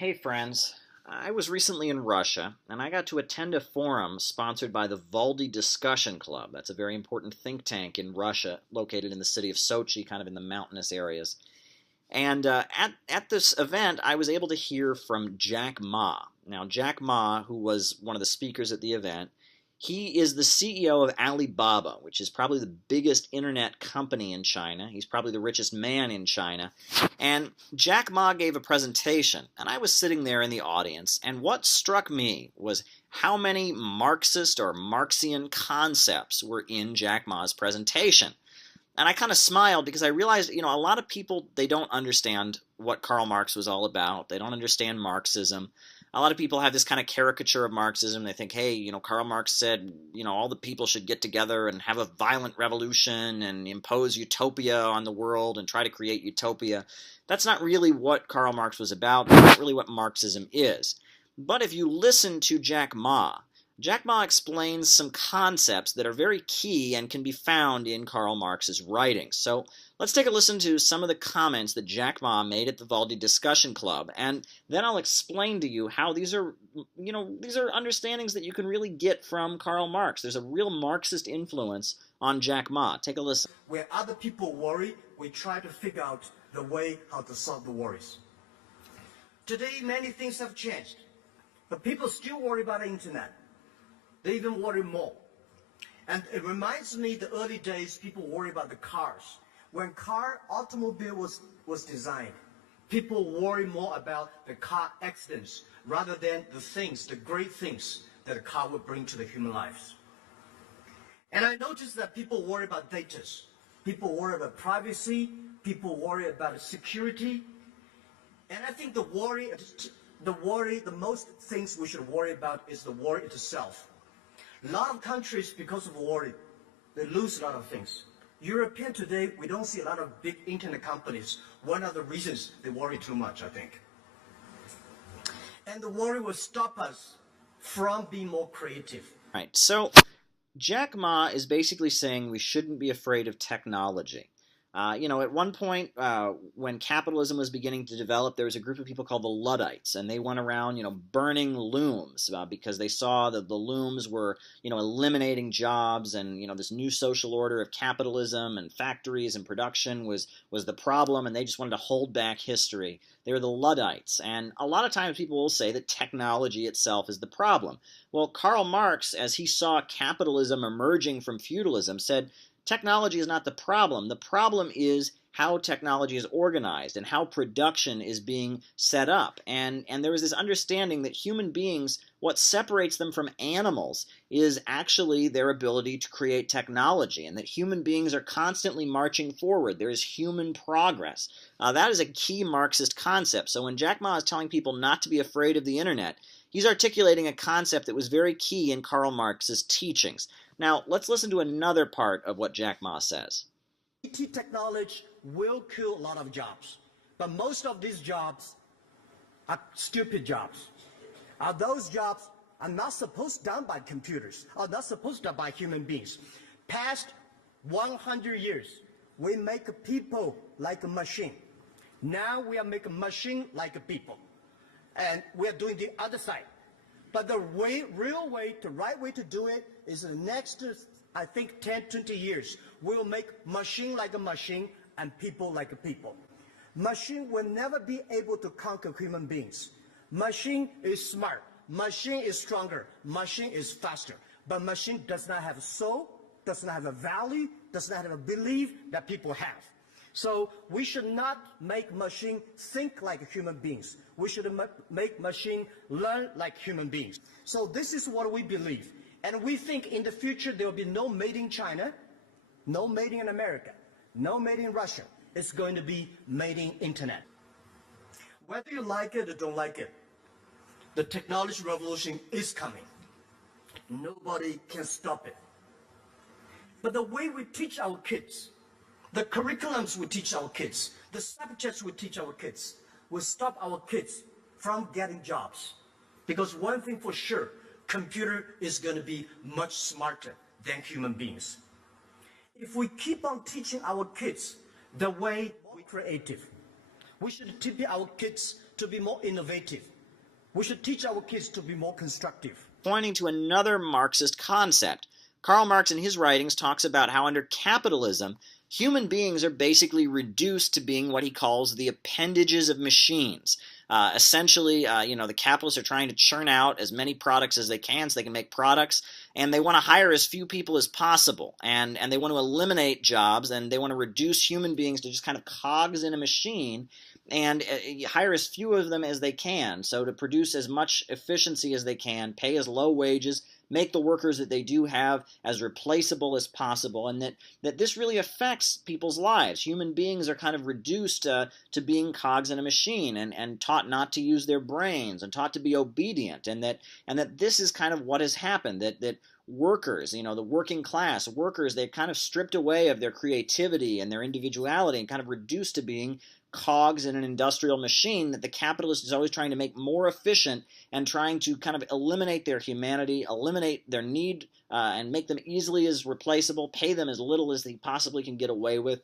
Hey friends, I was recently in Russia and I got to attend a forum sponsored by the Valdy Discussion Club. That's a very important think tank in Russia, located in the city of Sochi, kind of in the mountainous areas. And at this event, I was able to hear from Jack Ma. Now, Jack Ma, who was one of the speakers at the event, he is the CEO of Alibaba, which is probably the biggest internet company in China. He's probably the richest man in China. And Jack Ma gave a presentation, and I was sitting there in the audience, and what struck me was how many Marxist or Marxian concepts were in Jack Ma's presentation. And I kind of smiled because I realized, a lot of people, they don't understand what Karl Marx was all about. They don't understand Marxism. A lot of people have this kind of caricature of Marxism. They think, hey, Karl Marx said, all the people should get together and have a violent revolution and impose utopia on the world and try to create utopia. That's not really what Karl Marx was about. That's not really what Marxism is. But if you listen to Jack Ma explains some concepts that are very key and can be found in Karl Marx's writings. So let's take a listen to some of the comments that Jack Ma made at the Valdy Discussion Club, and then I'll explain to you how these are understandings that you can really get from Karl Marx. There's a real Marxist influence on Jack Ma. Take a listen. Where other people worry, we try to figure out the way how to solve the worries. Today, many things have changed, but people still worry about the internet. They even worry more. And it reminds me the early days, people worry about the cars. When automobile was designed, people worry more about the car accidents rather than the great things that a car would bring to the human lives. And I noticed that people worry about data. People worry about privacy. People worry about security. And I think the most things we should worry about is the worry itself. A lot of countries, because of worry, they lose a lot of things. European today, we don't see a lot of big internet companies. One of the reasons they worry too much, I think. And the worry will stop us from being more creative. Right, so Jack Ma is basically saying we shouldn't be afraid of technology. At one point, when capitalism was beginning to develop, there was a group of people called the Luddites, and they went around, burning looms because they saw that the looms were, eliminating jobs, and, this new social order of capitalism and factories and production was the problem, and they just wanted to hold back history. They were the Luddites, and a lot of times people will say that technology itself is the problem. Well, Karl Marx, as he saw capitalism emerging from feudalism, said, technology is not the problem. The problem is how technology is organized and how production is being set up. And there was this understanding that human beings, what separates them from animals is actually their ability to create technology, and that human beings are constantly marching forward. There is human progress. That is a key Marxist concept. So when Jack Ma is telling people not to be afraid of the internet, he's articulating a concept that was very key in Karl Marx's teachings. Now, let's listen to another part of what Jack Ma says. IT technology will kill a lot of jobs, but most of these jobs are stupid jobs. Those jobs are not supposed done by computers, are not supposed done by human beings. Past 100 years, we make people like a machine. Now we are making machine like a people. And we are doing the other side. But the right way to do it is the next, I think, 10, 20 years. We'll make machine like a machine and people like a people. Machine will never be able to conquer human beings. Machine is smart. Machine is stronger. Machine is faster. But machine does not have a soul, does not have a value, does not have a belief that people have. So we should not make machine think like human beings. We should make machine learn like human beings. So this is what we believe. And we think in the future there will be no made in China, no made in America, no made in Russia. It's going to be made in internet. Whether you like it or don't like it, the technology revolution is coming. Nobody can stop it. But the way we teach our kids, the curriculums we teach our kids, the subjects we teach our kids, will stop our kids from getting jobs. Because one thing for sure, computer is going to be much smarter than human beings. If we keep on teaching our kids the way we're creative, we should teach our kids to be more innovative. We should teach our kids to be more constructive. Pointing to another Marxist concept. Karl Marx in his writings talks about how under capitalism, human beings are basically reduced to being what he calls the appendages of machines. Essentially, the capitalists are trying to churn out as many products as they can so they can make products, and they want to hire as few people as possible, and they want to eliminate jobs, and they want to reduce human beings to just kind of cogs in a machine, and hire as few of them as they can, so to produce as much efficiency as they can, pay as low wages, make the workers that they do have as replaceable as possible, and that this really affects people's lives. Human beings are kind of reduced to being cogs in a machine and taught not to use their brains and taught to be obedient, and that this is kind of what has happened, that workers, the working class workers, they've kind of stripped away of their creativity and their individuality and kind of reduced to being cogs in an industrial machine that the capitalist is always trying to make more efficient and trying to kind of eliminate their humanity, eliminate their need, and make them easily as replaceable, pay them as little as they possibly can get away with.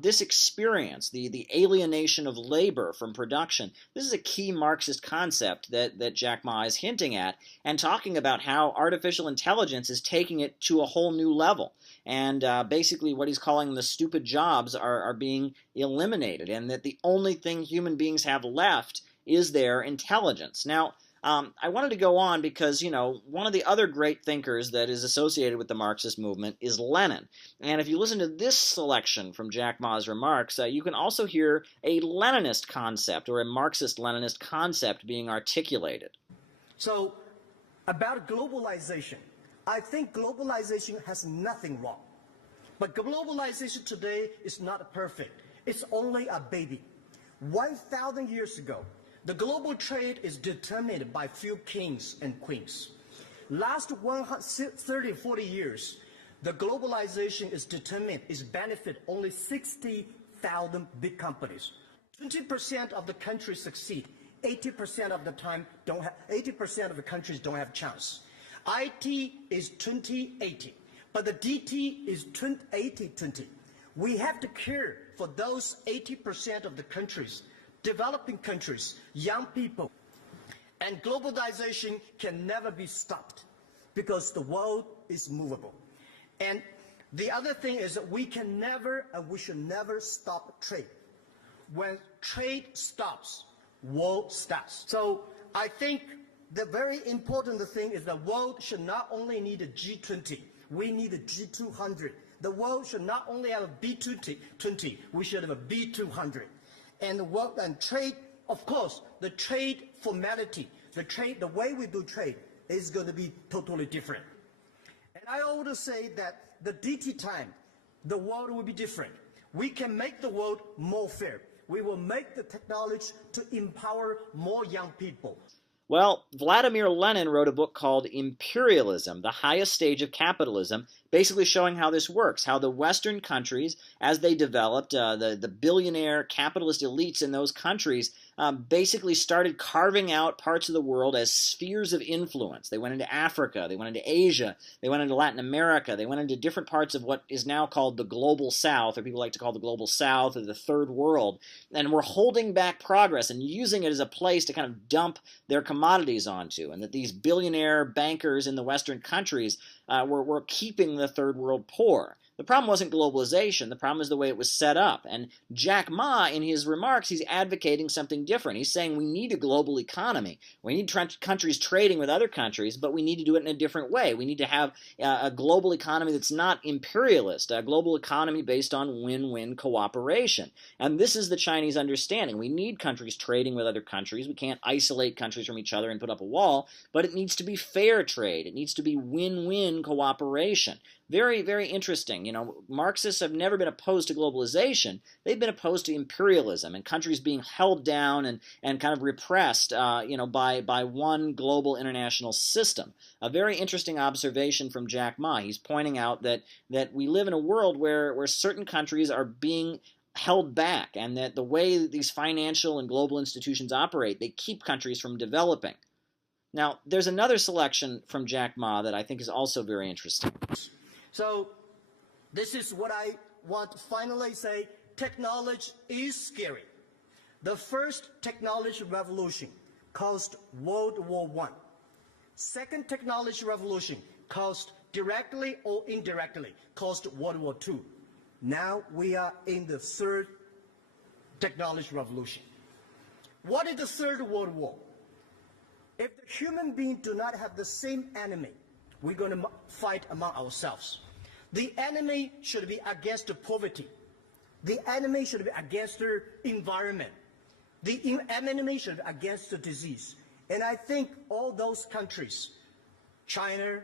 This experience, the alienation of labor from production, this is a key Marxist concept that Jack Ma is hinting at and talking about how artificial intelligence is taking it to a whole new level. And basically what he's calling the stupid jobs are being eliminated, and that the only thing human beings have left is their intelligence. Now, I wanted to go on because, one of the other great thinkers that is associated with the Marxist movement is Lenin. And if you listen to this selection from Jack Ma's remarks, you can also hear a Leninist concept or a Marxist-Leninist concept being articulated. So, about globalization, I think globalization has nothing wrong. But globalization today is not perfect. It's only a baby. 1,000 years ago, the global trade is determined by few kings and queens. Last 30, 40 years, the globalization is benefit only 60,000 big companies. 20% of the countries succeed. 80% of the time 80% of the countries don't have chance. IT is 20/80, but the DT is 80/20. We have to care for those 80% of the countries, developing countries, young people. And globalization can never be stopped because the world is movable. And the other thing is that we can never and we should never stop trade. When trade stops, world starts. So I think the very important thing is the world should not only need a G20, we need a G200. The world should not only have a B20, we should have a B200. And the world and trade, of course, the trade formality, the way we do trade is going to be totally different. And I always say that the DT time, the world will be different. We can make the world more fair. We will make the technology to empower more young people. Well, Vladimir Lenin wrote a book called Imperialism, the Highest Stage of Capitalism, basically showing how this works, how the Western countries, as they developed, the billionaire capitalist elites in those countries basically started carving out parts of the world as spheres of influence. They went into Africa, they went into Asia, they went into Latin America, they went into different parts of what is now called the Global South, or people like to call the Global South, or the Third World, and were holding back progress and using it as a place to kind of dump their commodities onto, and that these billionaire bankers in the Western countries were keeping the Third World poor. The problem wasn't globalization, the problem is the way it was set up. And Jack Ma, in his remarks, he's advocating something different. He's saying we need a global economy. We need countries trading with other countries, but we need to do it in a different way. We need to have a global economy that's not imperialist, a global economy based on win-win cooperation. And this is the Chinese understanding. We need countries trading with other countries. We can't isolate countries from each other and put up a wall, but it needs to be fair trade. It needs to be win-win cooperation. Very, very interesting. Marxists have never been opposed to globalization. They've been opposed to imperialism and countries being held down and kind of repressed, by one global international system. A very interesting observation from Jack Ma. He's pointing out that we live in a world where certain countries are being held back, and that the way that these financial and global institutions operate, they keep countries from developing. Now, there's another selection from Jack Ma that I think is also very interesting. So this is what I want to finally say. Technology is scary, The first technology revolution caused World War I. Second technology revolution caused directly or indirectly caused World War II. Now we are in the third technology revolution. What is the third world war? If the human beings do not have the same enemy, we're going to fight among ourselves. The enemy should be against poverty. The enemy should be against the environment. The enemy should be against the disease. And I think all those countries, China,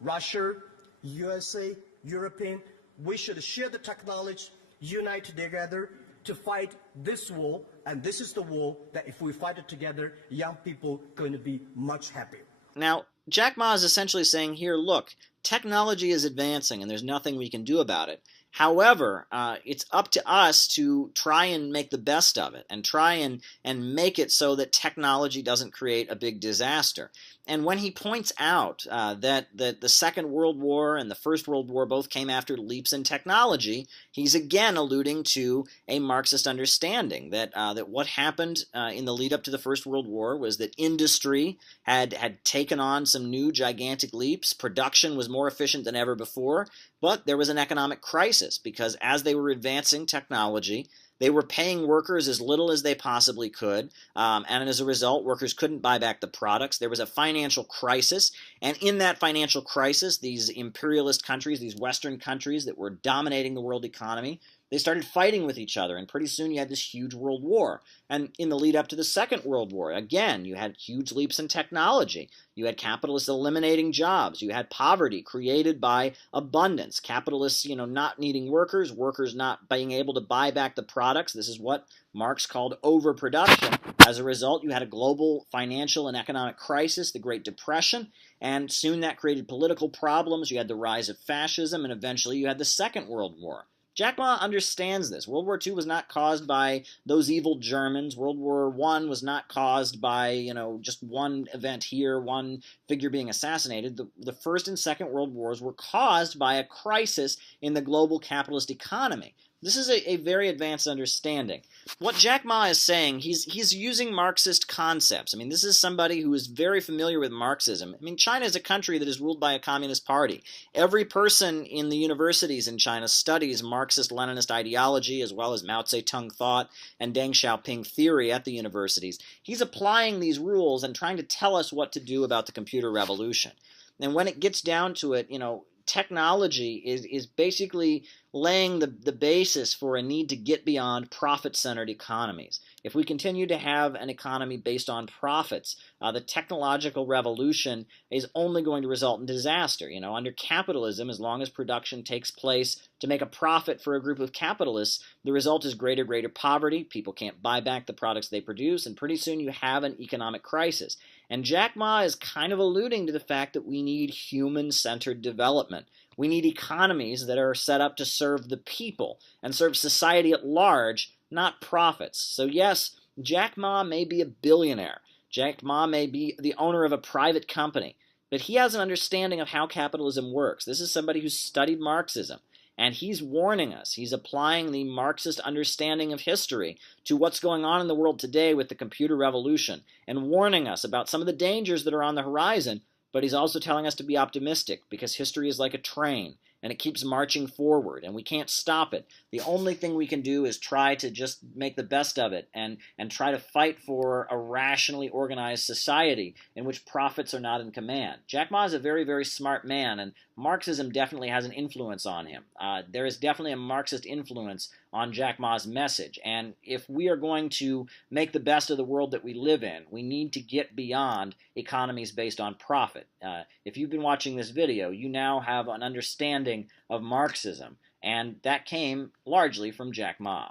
Russia, USA, European, we should share the technology, unite together to fight this war. And this is the war that if we fight it together, young people are going to be much happier. Now, Jack Ma is essentially saying here, look, technology is advancing and there's nothing we can do about it. However, it's up to us to try and make the best of it and try and make it so that technology doesn't create a big disaster. And when he points out that the Second World War and the First World War both came after leaps in technology, he's again alluding to a Marxist understanding that what happened in the lead up to the First World War was that industry had taken on some new gigantic leaps. Production was more efficient than ever before, but there was an economic crisis because as they were advancing technology, they were paying workers as little as they possibly could, and as a result, workers couldn't buy back the products. There was a financial crisis, and in that financial crisis, these imperialist countries, these Western countries that were dominating the world economy, they started fighting with each other, and pretty soon you had this huge world war. And in the lead up to the Second World War, again, you had huge leaps in technology. You had capitalists eliminating jobs. You had poverty created by abundance. Capitalists, not needing workers, workers not being able to buy back the products. This is what Marx called overproduction. As a result, you had a global financial and economic crisis, the Great Depression, and soon that created political problems. You had the rise of fascism, and eventually you had the Second World War. Jack Ma understands this. World War II was not caused by those evil Germans. World War I was not caused by, just one event here, one figure being assassinated. The First and Second World Wars were caused by a crisis in the global capitalist economy. This is a very advanced understanding. What Jack Ma is saying, he's using Marxist concepts. I mean, this is somebody who is very familiar with Marxism. I mean, China is a country that is ruled by a communist party. Every person in the universities in China studies Marxist-Leninist ideology as well as Mao Zedong thought and Deng Xiaoping theory at the universities. He's applying these rules and trying to tell us what to do about the computer revolution. And when it gets down to it, technology is basically laying the basis for a need to get beyond profit-centered economies. If we continue to have an economy based on profits, the technological revolution is only going to result in disaster. Under capitalism, as long as production takes place to make a profit for a group of capitalists, the result is greater poverty. People can't buy back the products they produce, and pretty soon you have an economic crisis. And Jack Ma is kind of alluding to the fact that we need human-centered development. We need economies that are set up to serve the people and serve society at large, not profits. So yes, Jack Ma may be a billionaire. Jack Ma may be the owner of a private company, but he has an understanding of how capitalism works. This is somebody who's studied Marxism, and he's warning us. He's applying the Marxist understanding of history to what's going on in the world today with the computer revolution, and warning us about some of the dangers that are on the horizon. But he's also telling us to be optimistic because history is like a train and it keeps marching forward and we can't stop it. The only thing we can do is try to just make the best of it and try to fight for a rationally organized society in which profits are not in command. Jack Ma is a very, very smart man, and Marxism definitely has an influence on him. There is definitely a Marxist influence on Jack Ma's message, and if we are going to make the best of the world that we live in, we need to get beyond economies based on profit. If you've been watching this video, you now have an understanding of Marxism, and that came largely from Jack Ma.